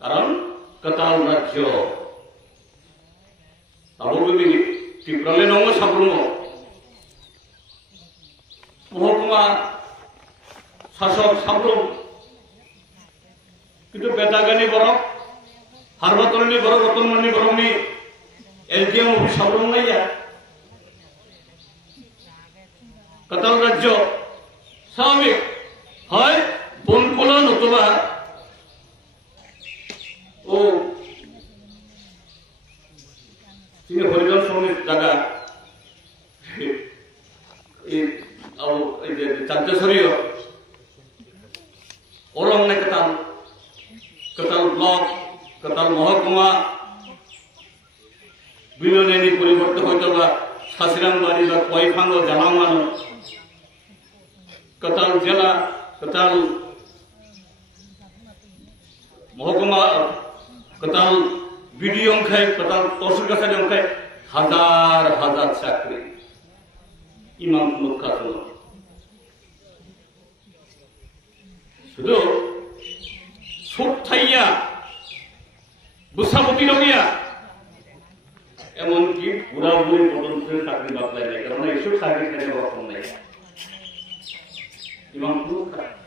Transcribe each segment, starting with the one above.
কারণ কতাল রাজ্য তাবুবি ত্রিপ্রালে নম সাব্রুম মহকুমা শাসক সাব্রুম কিন্তু বেতাগানি বরং হারবাতরণী বরং রতনমণি বরংনি এলজিএম অফিস সাব্রুম নাইয়া কতাল রাজ্য স্বাভাবিক হয় বনকোলা নতুবা ও তিনি হরিজন সমিতির জায়গা চাঞ্চেশ্বরীয় ওরং নাই কতাল কতাল ব্লক কতাল মহকুমা বিনোদিনী পরিবর্তে হয়তো বা শাসিরামবাড়ি বা কয়ফাঙ্গ জানামানো কতাল জেলা কতাল মহকুমা কতাল বিডি অংখায় কতাল তহসিল কাছারি অংখায় হাজার হাজার চাকরি ইমাম মুখ্যাত শুধু সুঠাইয়া বুসাবতী রবিয়া এমনকি বুড়া বুড়ি পর্যন্ত চাকরি বাতলাই নাই কারণ এইসব চাকরি খাইতে রকম নাই ইমাম মুখ্যাত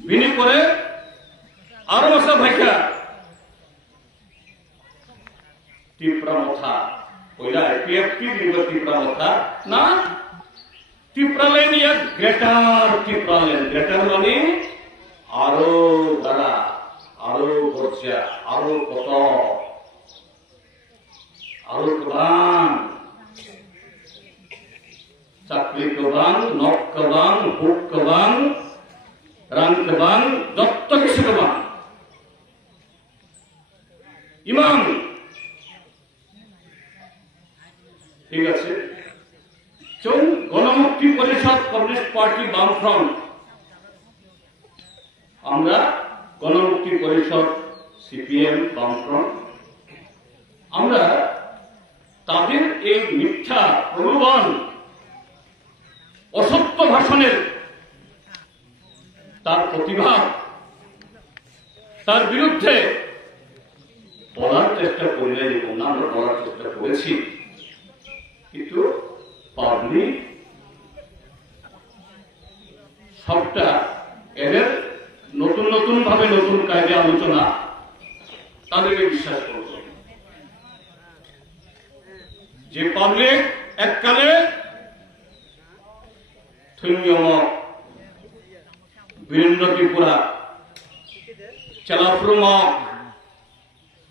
বিনি করে আরো বছর ভাইকা ত্রিপুরা মথা ওইটা আইপিএফটি ত্রিপুরা মথা না ত্রিপুরালেন ইয়া গ্রেটার ত্রিপুরালেন গ্রেটার মানে আরো দ্বারা আরো পর্যা আরো কত আরো কবান চাকরি কবান নখ কবান হুক কবান রান কবান যত কিছু কবান ইমাম ঠিক আছে গণমুক্তি পরিষদ কমিউনিস্ট পার্টি বামফ্রন্ট আমরা গণমুক্তি পরিষদ সিপিএম বামফ্রন্ট আমরা তাদের এই মিথ্যা প্রলোভন অসত্য ভাষণের তার প্রতিবাদ তার বিরুদ্ধে বলার চেষ্টা করলে এবং আমরা বলার চেষ্টা করেছি কিন্তু পাবলিক সবটা এদের নতুন নতুন ভাবে নতুন কায়দে আলোচনা তাদেরকে বিশ্বাস করত যে পাবলিক এককালে বীরেন্দ্র ত্রিপুরা চেলাপ্রম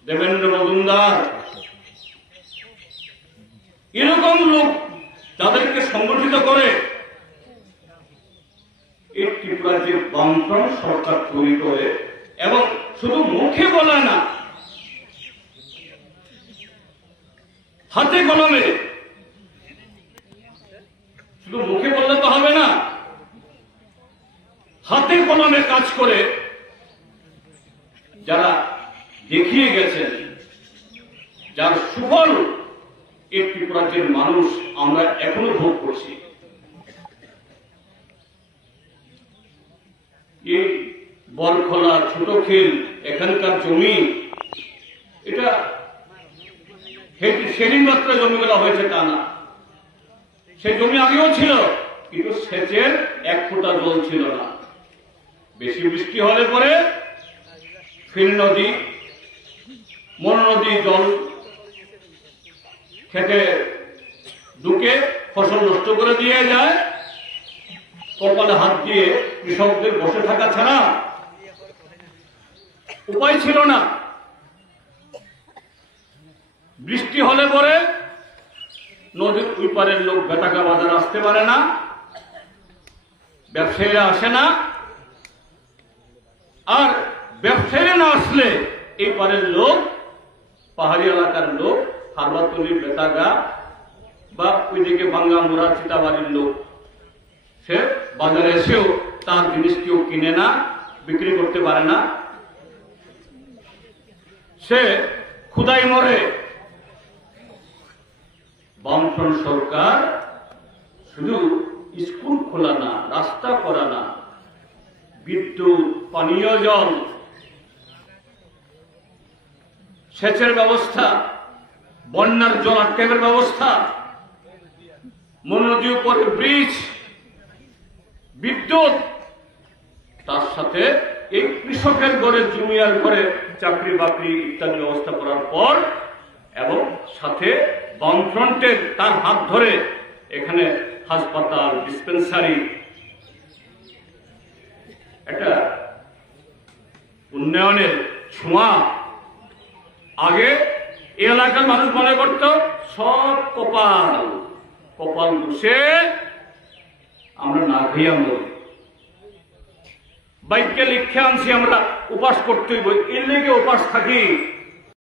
দেবেন্দ্র মজুমদার এরকম লোক তাদেরকে সংগঠিত করে এই ত্রিপুরা যে বামফ্রন্ট সরকার তৈরি করে এবং শুধু মুখে বলে না হাতে কলমে শুধু মুখে বললে তো হবে না হাতে কলমে কাজ করে যারা দেখিয়ে গেছেন যার সুফল এই ত্রিপুরাজ্যের মানুষ আমরা এখনো ভোগ করছি এই বরখোলা ছোটখিল এখানকার জমি এটা সেদিন মাত্র জমিগুলো হয়েছে তা না সেই জমি আগেও ছিল কিন্তু সেচের এক ফোঁটা জল ছিল না বেশি বৃষ্টি হলে পরে ফিল নদী মন নদী জল খেতে ঢুকে ফসল নষ্ট করে দিয়ে যায় কপালে হাত দিয়ে কৃষকদের বসে থাকা ছাড়া উপায় ছিল না বৃষ্টি হলে পরে নদীর ওই পারের লোক বেটাকা বাজার আসতে পারে না ব্যবসায়ীরা আসে না আর ব্যবসায়ীরা না আসলে এই পারের লোক পাহাড়ি এলাকার লোক হারবাতলি বেতাগা বা ওইদিকে বাঙ্গামুড়া চিতাবাড়ির লোক সে বাজারে এসেও তার জিনিস কেউ কিনে না বিক্রি করতে পারে না সে ক্ষুধায় মরে বামফ্রন্ট সরকার শুধু স্কুল খোলা না রাস্তা করা না বিদ্যুৎ, পানীয় জল, সেচের ব্যবস্থা, বন্যার জল আটকানোর ব্যবস্থা, মনোনদী উপরে ব্রিজ, বিদ্যুৎ, তার সাথে এই কৃষকের ঘরে জুনিয়র ঘরে চাকরি বাকরি ইত্যাদি ব্যবস্থা করার পর এবং সাথে বামফ্রন্টের তার হাত ধরে এখানে হাসপাতাল, ডিসপেন্সারি, একটা উন্নয়নের ছোঁয়া। আগে এই এলাকার মানুষ মনে করত সব কপাল কপাল বসে আমরা না খাইয়া মরি, বাইককে লিখে আনছি আমরা উপাস করতে হইব, এর লেগে উপাস থাকি।